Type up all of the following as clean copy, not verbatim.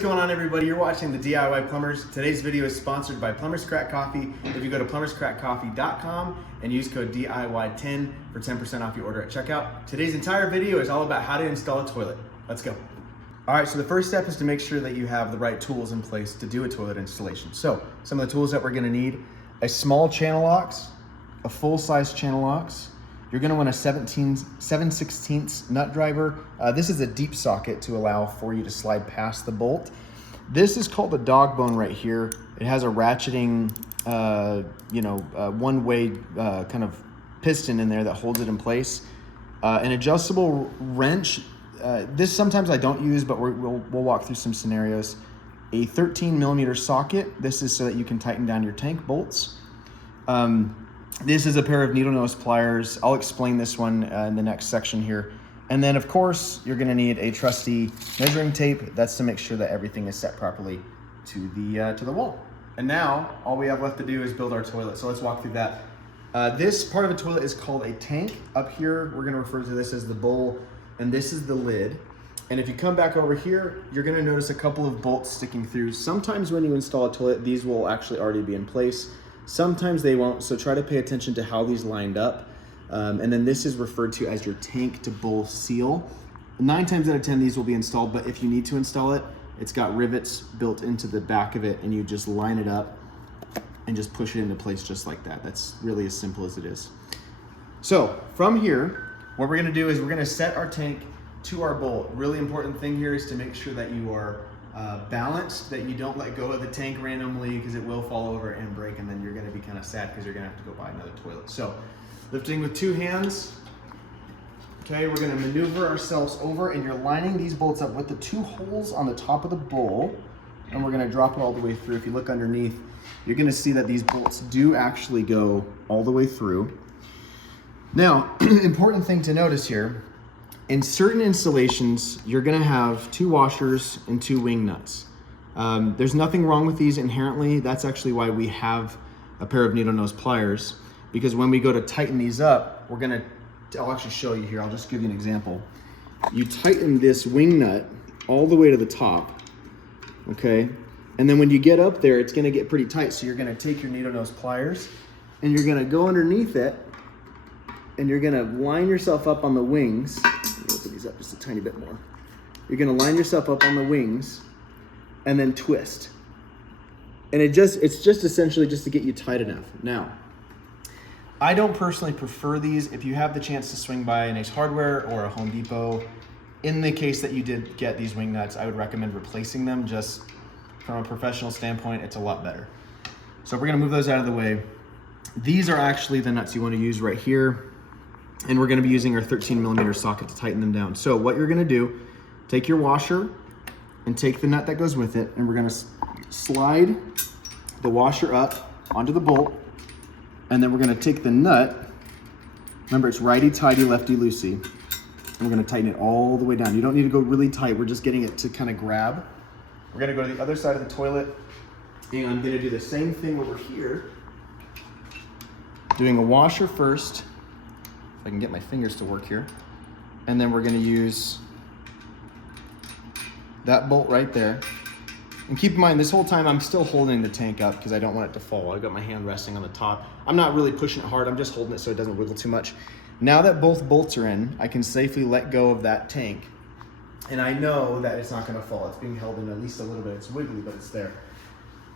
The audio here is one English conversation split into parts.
what's going on, everybody? You're watching the DIY Plumbers. Today's video is sponsored by Plumbers Crack Coffee. If you go to plumberscrackcoffee.com and use code DIY10 for 10% off your order at checkout. Today's entire video is all about how to install a toilet. Let's go. All right, so the first step is to make sure that you have the right tools in place to do a toilet installation. So some of the tools that we're gonna need: a small channel locks, a full-size channel locks. You're gonna want a 7/16 nut driver. This is a deep socket to allow for you to slide past the bolt. This is called the dog bone right here. It has a ratcheting, one-way kind of piston in there that holds it in place. An adjustable wrench. This sometimes I don't use, but we'll walk through some scenarios. A 13mm socket. This is so that you can tighten down your tank bolts. This is a pair of needle nose pliers. I'll explain this one in the next section here. And then of course, you're gonna need a trusty measuring tape. That's to make sure that everything is set properly to the wall. And now, all we have left to do is build our toilet. So let's walk through that. This part of a toilet is called a tank. Up here, we're gonna refer to this as the bowl, and this is the lid. And if you come back over here, you're gonna notice a couple of bolts sticking through. Sometimes when you install a toilet, these will actually already be in place. Sometimes they won't, so try to pay attention to how these lined up. And then this is referred to as your tank to bowl seal. 9 times out of 10, these will be installed, but if you need to install it, it's got rivets built into the back of it, and you just line it up and just push it into place just like that. That's really as simple as it is. So from here, what we're gonna do is we're gonna set our tank to our bowl. Really important thing here is to make sure that you are balanced, that you don't let go of the tank randomly, because it will fall over and break, and then you're going to be kind of sad because you're going to have to go buy another toilet. So lifting with 2 hands. Okay, we're going to maneuver ourselves over, and you're lining these bolts up with the 2 holes on the top of the bowl, and we're going to drop it all the way through. If you look underneath, you're going to see that these bolts do actually go all the way through. Now, important thing to notice here: in certain installations, you're gonna have 2 washers and 2 wing nuts. There's nothing wrong with these inherently. That's actually why we have a pair of needle nose pliers, because when we go to tighten these up, I'll actually show you here. I'll just give you an example. You tighten this wing nut all the way to the top, okay? And then when you get up there, it's gonna get pretty tight. So you're gonna take your needle nose pliers and you're gonna go underneath it, and you're gonna line yourself up on the wings. Open these up just a tiny bit more. You're gonna line yourself up on the wings and then twist. And it's just essentially just to get you tight enough. Now, I don't personally prefer these. If you have the chance to swing by an Ace Hardware or a Home Depot, in the case that you did get these wing nuts, I would recommend replacing them. Just from a professional standpoint, it's a lot better. So we're gonna move those out of the way. These are actually the nuts you wanna use right here. And we're gonna be using our 13mm socket to tighten them down. So what you're gonna do, take your washer and take the nut that goes with it, and we're gonna slide the washer up onto the bolt, and then we're gonna take the nut, remember it's righty-tighty, lefty-loosey, and we're gonna tighten it all the way down. You don't need to go really tight, we're just getting it to kind of grab. We're gonna go to the other side of the toilet, and I'm gonna do the same thing over here, doing a washer first. If I can get my fingers to work here. And then we're gonna use that bolt right there. And keep in mind, this whole time I'm still holding the tank up because I don't want it to fall. I've got my hand resting on the top. I'm not really pushing it hard, I'm just holding it so it doesn't wiggle too much. Now that both bolts are in, I can safely let go of that tank. And I know that it's not gonna fall. It's being held in at least a little bit. It's wiggly, but it's there.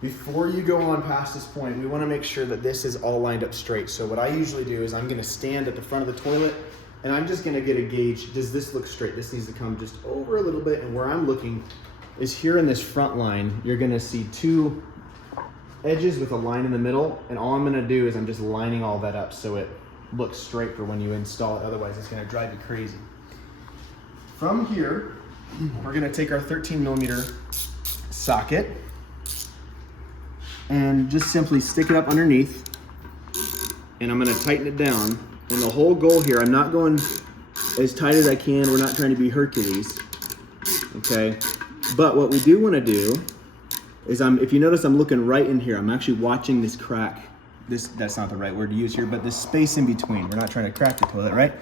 Before you go on past this point, we wanna make sure that this is all lined up straight. So what I usually do is I'm gonna stand at the front of the toilet, and I'm just gonna get a gauge. Does this look straight? This needs to come just over a little bit, and where I'm looking is here in this front line. You're gonna see 2 edges with a line in the middle, and all I'm gonna do is I'm just lining all that up so it looks straight for when you install it. Otherwise, it's gonna drive you crazy. From here, we're gonna take our 13mm socket, and just simply stick it up underneath, and I'm gonna tighten it down. And the whole goal here, I'm not going as tight as I can. We're not trying to be Hercules, okay? But what we do wanna do is if you notice, I'm looking right in here. I'm actually watching this crack. That's not the right word to use here, but this space in between. We're not trying to crack the toilet, right?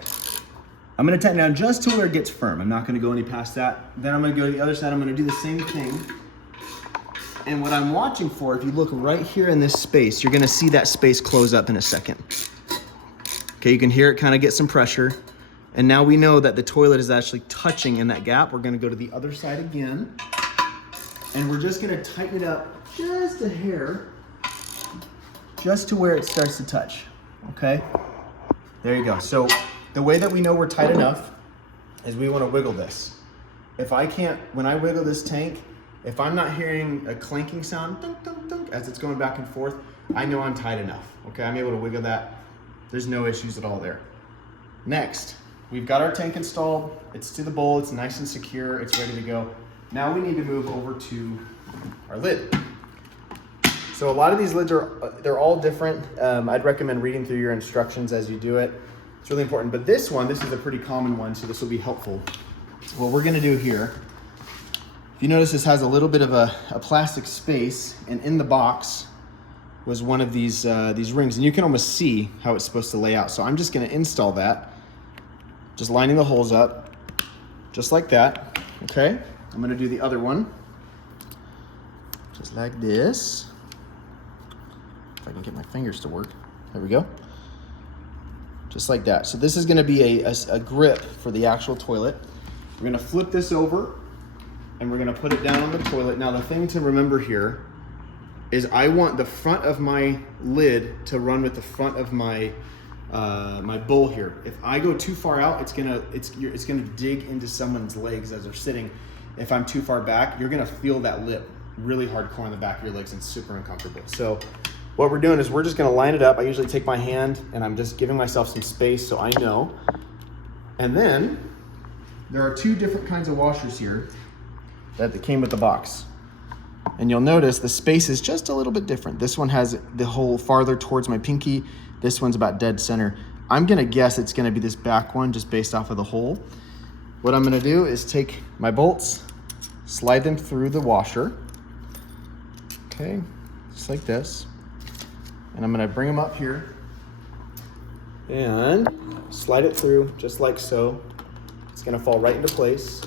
I'm gonna tighten down just to where it gets firm. I'm not gonna go any past that. Then I'm gonna go to the other side. I'm gonna do the same thing. And what I'm watching for, if you look right here in this space, you're gonna see that space close up in a second. Okay, you can hear it kind of get some pressure. And now we know that the toilet is actually touching in that gap. We're gonna go to the other side again. And we're just gonna tighten it up just a hair, just to where it starts to touch, okay? There you go. So the way that we know we're tight enough is we wanna wiggle this. When I wiggle this tank, if I'm not hearing a clanking sound, dunk, dunk, dunk, as it's going back and forth, I know I'm tight enough, okay? I'm able to wiggle that. There's no issues at all there. Next, we've got our tank installed. It's to the bowl, it's nice and secure, it's ready to go. Now we need to move over to our lid. So a lot of these lids they're all different. I'd recommend reading through your instructions as you do it. It's really important, but this is a pretty common one, so this will be helpful. What we're gonna do here, if you notice, this has a little bit of a plastic space, and in the box was one of these rings, and you can almost see how it's supposed to lay out. So I'm just gonna install that, just lining the holes up, just like that, okay? I'm gonna do the other one, just like this. If I can get my fingers to work, there we go. Just like that. So this is gonna be a grip for the actual toilet. We're gonna flip this over, and we're gonna put it down on the toilet. Now the thing to remember here is I want the front of my lid to run with the front of my my bowl here. If I go too far out, it's gonna dig into someone's legs as they're sitting. If I'm too far back, you're gonna feel that lip really hardcore in the back of your legs and super uncomfortable. So what we're doing is we're just gonna line it up. I usually take my hand and I'm just giving myself some space so I know. And then there are two different kinds of washers here that came with the box. And you'll notice the space is just a little bit different. This one has the hole farther towards my pinky. This one's about dead center. I'm gonna guess it's gonna be this back one just based off of the hole. What I'm gonna do is take my bolts, slide them through the washer. Okay, just like this. And I'm gonna bring them up here and slide it through just like so. It's gonna fall right into place.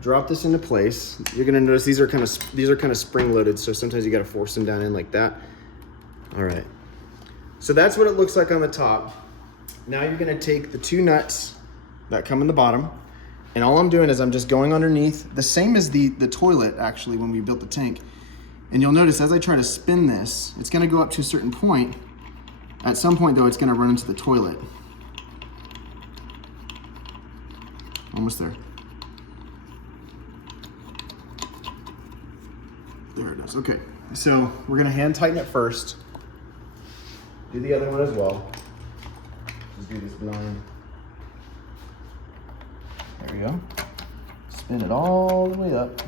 Drop this into place. You're gonna notice these are kind of spring loaded, so sometimes you gotta force them down in like that. All right. So that's what it looks like on the top. Now you're gonna take the two nuts that come in the bottom, and all I'm doing is I'm just going underneath, the same as the toilet actually when we built the tank. And you'll notice as I try to spin this, it's gonna go up to a certain point. At some point though, it's gonna run into the toilet. Almost there. There it is, okay. So we're gonna hand tighten it first. Do the other one as well. Just do this blind. There we go. Spin it all the way up.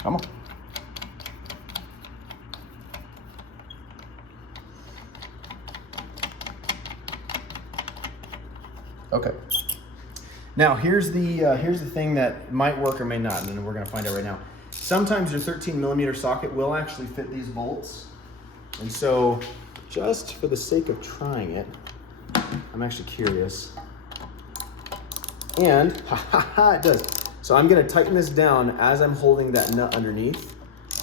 Come on. Okay. Now here's the thing that might work or may not, and we're gonna find out right now. Sometimes your 13mm socket will actually fit these bolts, and so just for the sake of trying it, I'm actually curious. And it does. So I'm gonna tighten this down as I'm holding that nut underneath.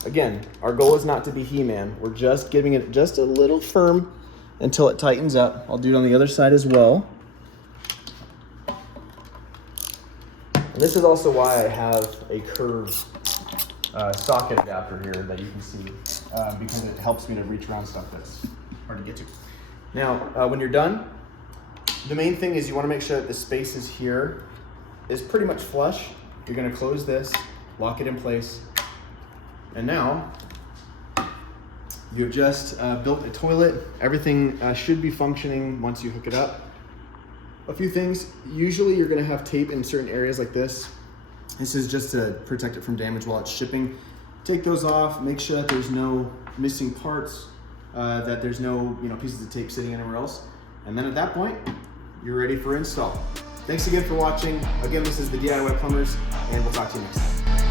Again, our goal is not to be He-Man. We're just giving it just a little firm until it tightens up. I'll do it on the other side as well. And this is also why I have a curved socket adapter here that you can see, because it helps me to reach around stuff that's hard to get to. Now, when you're done, the main thing is you want to make sure that the spaces here is pretty much flush. You're going to close this, lock it in place, and now you've just built a toilet. Everything should be functioning once you hook it up. A few things, usually you're gonna have tape in certain areas like this. This is just to protect it from damage while it's shipping. Take those off, make sure that there's no missing parts, that there's no pieces of tape sitting anywhere else. And then at that point, you're ready for install. Thanks again for watching. Again, this is the DIY Plumbers, and we'll talk to you next time.